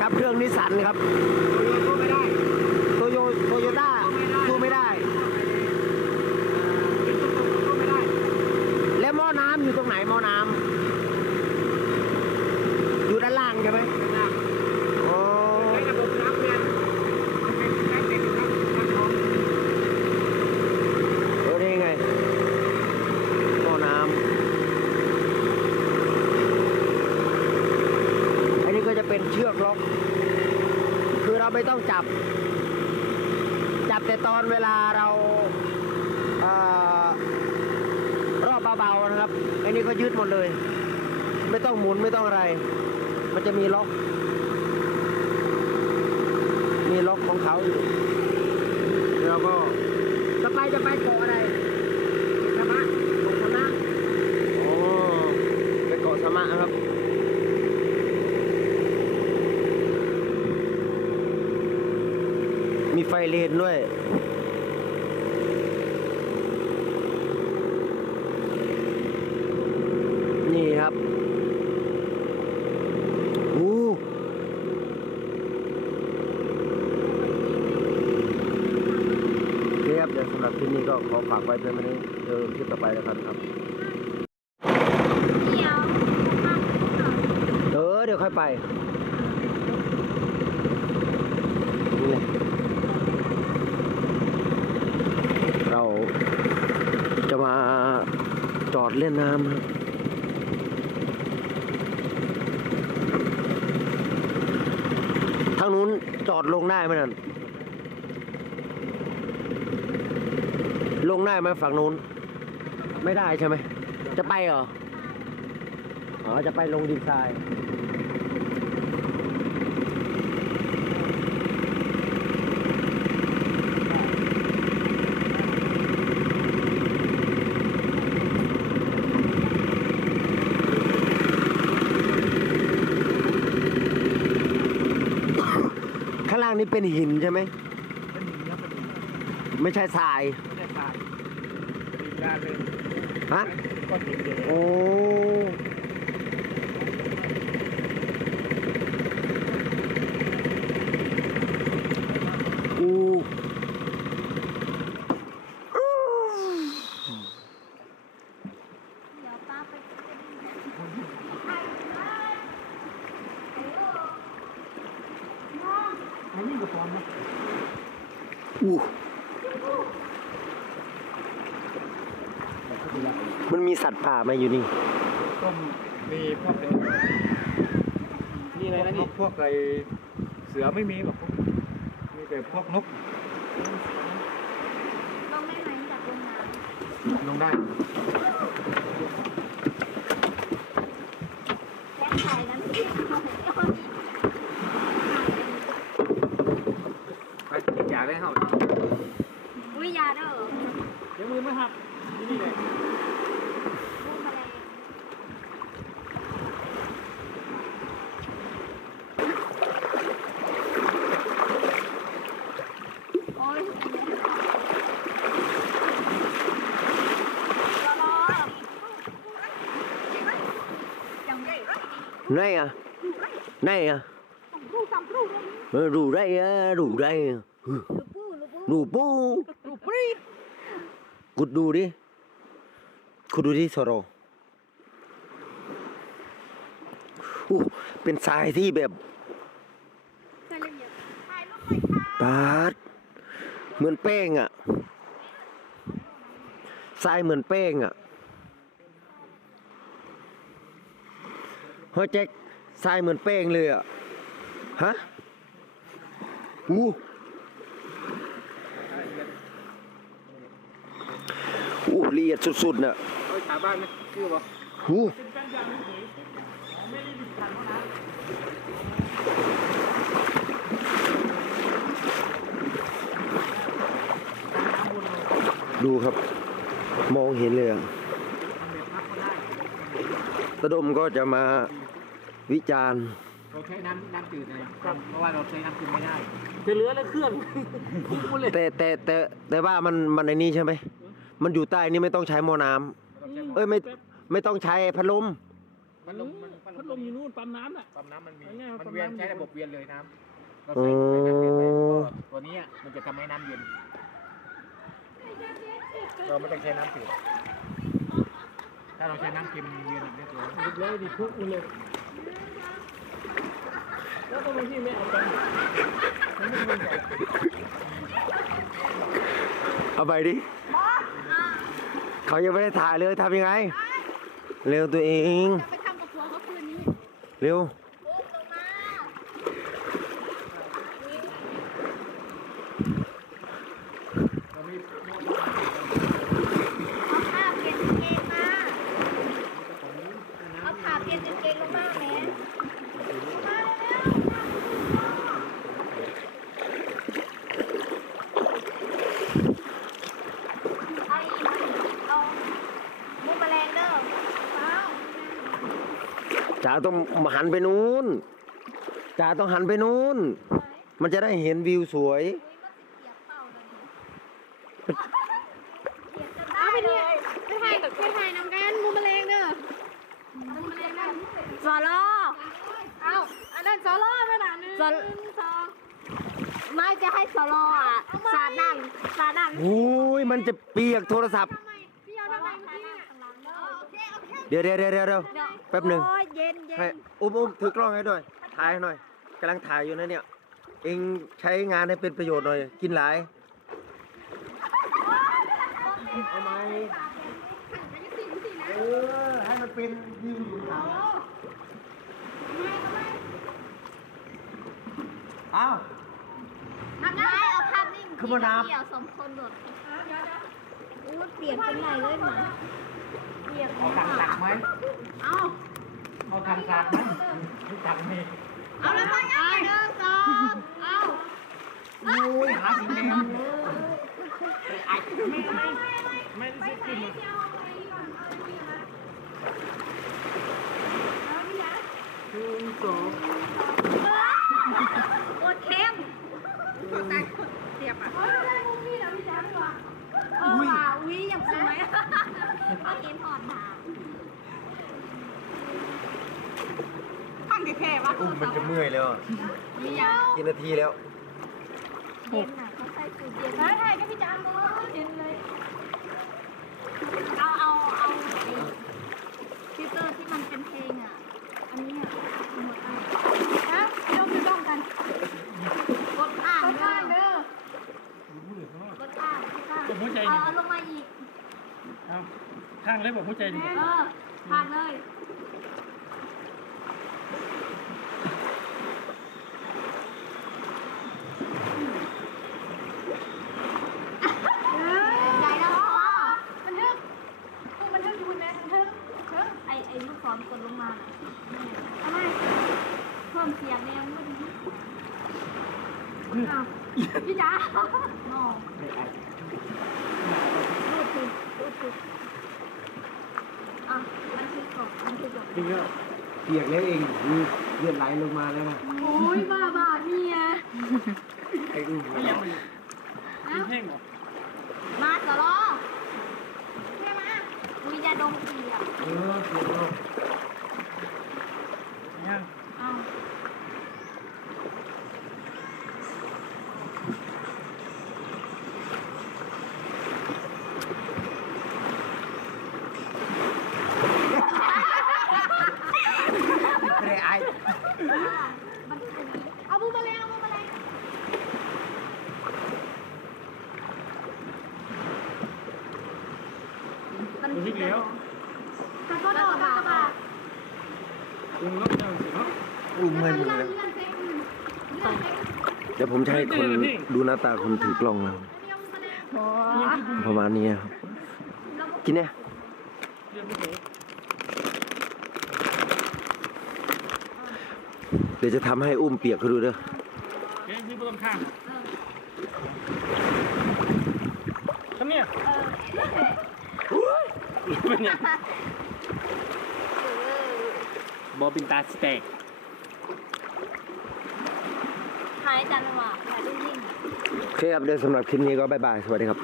ครับ เครื่องนิสสันครับ ก็ไม่ได้ โตโยโตโยต้าสู้ไม่ได้ ก็ไม่ได้ แล้วหม้อน้ำอยู่ตรงไหนหม้อน้ำอยู่ด้านล่างใช่ไหมอ๋อ ใช้ระบบน้ำเปลี่ยนเป็นใช้เป็นน้ำน้ำของ เออนี่ไงหม้อน้ำอันนี้ก็จะเป็นเชือกล็อก คือเราไม่ ต้องจับ จับแต่ตอนเวลาเราเออรอบเบาๆนะครับ อันนี้ก็ยืดหมดเลย ไม่ต้องหมุนไม่ต้องอะไร มันจะมีล็อก มีล็อกของเขาอยู่แล้วก็จะไปจะไปเกาะอะไรสมะเกาะสมะโอ้ไปเกาะสมะครับ ไฟเลนด้วย นี่ครับอู้นี่ครับเดี๋ยวสำหรับที่นี่ก็ขอฝากไว้เพียงเท่านี้เจอคลิปต่อไปแล้วกันครับเดี๋ยวมาเออเดี๋ยวค่อยไปนี่แหละเราจะมาจอ ดเล่นน้ำครับทางนู้นจอดลงได้ไหมนั่น ลงได้ไหมฝั่งนู้น ไม่ได้ใช่ไหม จะไปเหรอ อ๋อ จะไปลงดินทราย ข้างล่าง นี้เป็นหินใช่ไหมเป็นหินครับเป็นหินไม่ใช่ทรายไม่ได้ทรายดินด้านเลยฮะก้อนหินเลยโอ้อู เดี๋ยวป้าไปจะได้ อันนี้ก็ พร้อมนะอูมันมีสัตว์ป่ามาอยู่นี่ ก็มีพวกนี่อะไรนะนี่พวกไอเสือไม่มีแบบพวกมีแต่พวกนกลงได้ไหมจากลงน้ำลงได้ แจ้งถ่ายนั้นที่เขาเอา ไปกินยาได้เท่า อุ้ยยา เด้อเดี๋ยวมือไม่หักนี่เลยพูดมาเลยโอ้ยรอรอจังเลย Này à? Này à? Ờ, Rủ đây à, rủ đây. à. Ừ, ลูกปูลูกปู Rủ pu. Cụt đu đi. Cụt đu đi sò rò. อู้เป็นทรายที่แบบใช่เลยเนี่ยถ่ารูปาดเหมือนแป้งอะ่ะทรายเหมือนแป้งอะ่ะเฮ้ยแจ็คทรายเหมือนแป้งเลยอะ่ะฮะอู้ ละเอียดสุดๆน่ะเอาชาวบ้านไหมชื่อวะอู้ดูครับ มองเห็นเลยอะตะดมก็จะมาวิจารณ์เราใช้น้ำน้ำจืดเลยเพราะว่าเราใช้น้ำจืดไม่ได้จะเหลือแล้วเครื่องพุ่งเลยแต่แต่แต่แต่ว่ามันมันในนี้ใช่ไหม มันอยู่ใต้นี่ไม่ต้องใช้หม้อน้ำเอ้ยไม่ไม่ต้องใช้พัดลมไปพัดลมมันพัดลมอยู่นู่นปั๊มน้ำน่ะ ปั๊มน้ำมันมีเอาง่ายๆมันปั๊มเวียนน้ำ ใช้อยู่ระบบเวียนเลยน้ำเราใส่ใส่น้ำเย็นไปก็ตัวนี้มันจะทำให้น้ำเย็น เราไม่ต้องใช้น้ำจืดถ้าเราใช้น้ำเค็มเย็นเรียบร้อยเรียบร้อยดิทุกเลยแล้วทำไมพี่ไม่เอาไปมันไม่เป็นไรเอาไปดิ เขายังไม่ได้ถ่ายเลยทำยังไง เร็วตัวเอง จะไปทำกับผัวเขาคืนนี้ เร็ว ปุ๊บลงมาเอาผ้าเปลี่ยนกางเกงมา เอาผ้าเปลี่ยนกางเกงลงมาแม่ลงมาเร็วเอาอีกเอามุกแมลงเด้อเปล่า จ๋าต้องหันไปนู้นจ๋าต้องหันไปนู้น มันจะได้เห็นวิวสวย เอาไปเนี่ยไปถ่ายไปถ่ายน้ำกันมูมะเร็งเด้อสอลอเอาอันนั้นสอลอไปหนาหนึ่งสองไม่จะให้สอลออะสาดังสาดังโอ้ยมันจะเปียกโทรศัพท์ ทำไมพี่เอาทำไมเมื่อกี้เนี่ยโอเคโอเคเดี๋ยวเดี๋ยวเดี๋ยวเดี๋ยวเดี๋ยว แป๊บหนึ่งโอ้ยเย็นเย็ให้นอุ้มอุ้มถือกล้องให้ด้วยถ่ายให้หน่อยกำลังถ่ายอยู่นะเนี่ย เองใช้งานให้เป็นประโยชน์หน่อย กินหลายเอาไหมเออให้มันเป็นวิวอยู่หลังอ้าวนับได้เอาภาพนิ่งคือบ่นับเดี่ยวสมคนโดดอู้เปลี่ยนเป็นไหนเลยหมา เปลี่ยนเอาทางสักไหมเอาเอาทางสักไหมรู้จักมีเอาแล้วไปเอาหนึ่งสองเอาโอ้ยหาสีแดงไม่ได้ซื้อขึ้นมาโอดเข้มเสียบอะเฮ้ยอะไรมุมนี้นะพี่แจ๊ควะเออว่ะอุ้ยยังสวยเอาเกมถอดมาข้างแค่ๆวะ อุ้มมันจะเมื่อยแล้วอะมียังกี่นาทีแล้ว เย็นน่ะเขาใส่สูทเย็นถ่ายถ่ายก็พี่จานเลยเย็นเลย เอาเอาเอาไอ้ฟิลเตอร์ที่มันเป็นเพลงอะ อันนี้อะหมดอันฮะพี่ต้องพี่ต้องกันกดอ่างเด้อมือข้างนอกกดอ่างกดอ่างกดหัวใจเอาดิเอาลงมาอีก เอาข้างเลยบอกหัวใจดิ เออผ่านเลย ใจแล้วพอบันทึกพวกบันทึกอยู่บนแม่บันทึกไอไอลูกศรกดลงมาทำไมเพิ่มเสียงเนี่ยยังไม่ดีอ้าว พี่จ๋าโน่รูดคือรูดคืออะบันทึกก่อนบันทึกก่อนจริงแล้วเปียกแล้วเองมีเลือดไหลลงมาแล้วนะโอ้ยบ้าบ้าเนี่ยไอ้อุ้มไม่ยังไม่กินแห้งเหรอมาตลอแม่มามียาดมเปียกเออเปียกแล้ว ยัง เอา ไม่ได้ไอ บันทึกอันนี้เอาบูมมาเลยเอาบูมมาเลย ดูที่แล้ว ถ้าก็โดดกระบะ ลุงร ถเจ้าสิเนาะอุ้มให้หมดเลยเลื่อนเซ็งเลื่อนเซ็งเดี๋ยวผมจะให้คนดูหน้าตาคนถือกล้องนะเดี๋ยวมาเลยประมาณนี้ครับกินเนี่ยเรื่องไม่เห็นเดี๋ยวจะทำให้อุ้มเปียกเขาดูเด้อเจ๊ที่ผู้ต้องข้ามทำเนี่ยเป็นเนี่ยบอบินตาสเต็ก ไม้จันทร์ว่ะหายรุ่งยิ่งโอเคครับเดี๋ยวสำหรับคลิปนี้ก็บายบาย สวัสดีครับ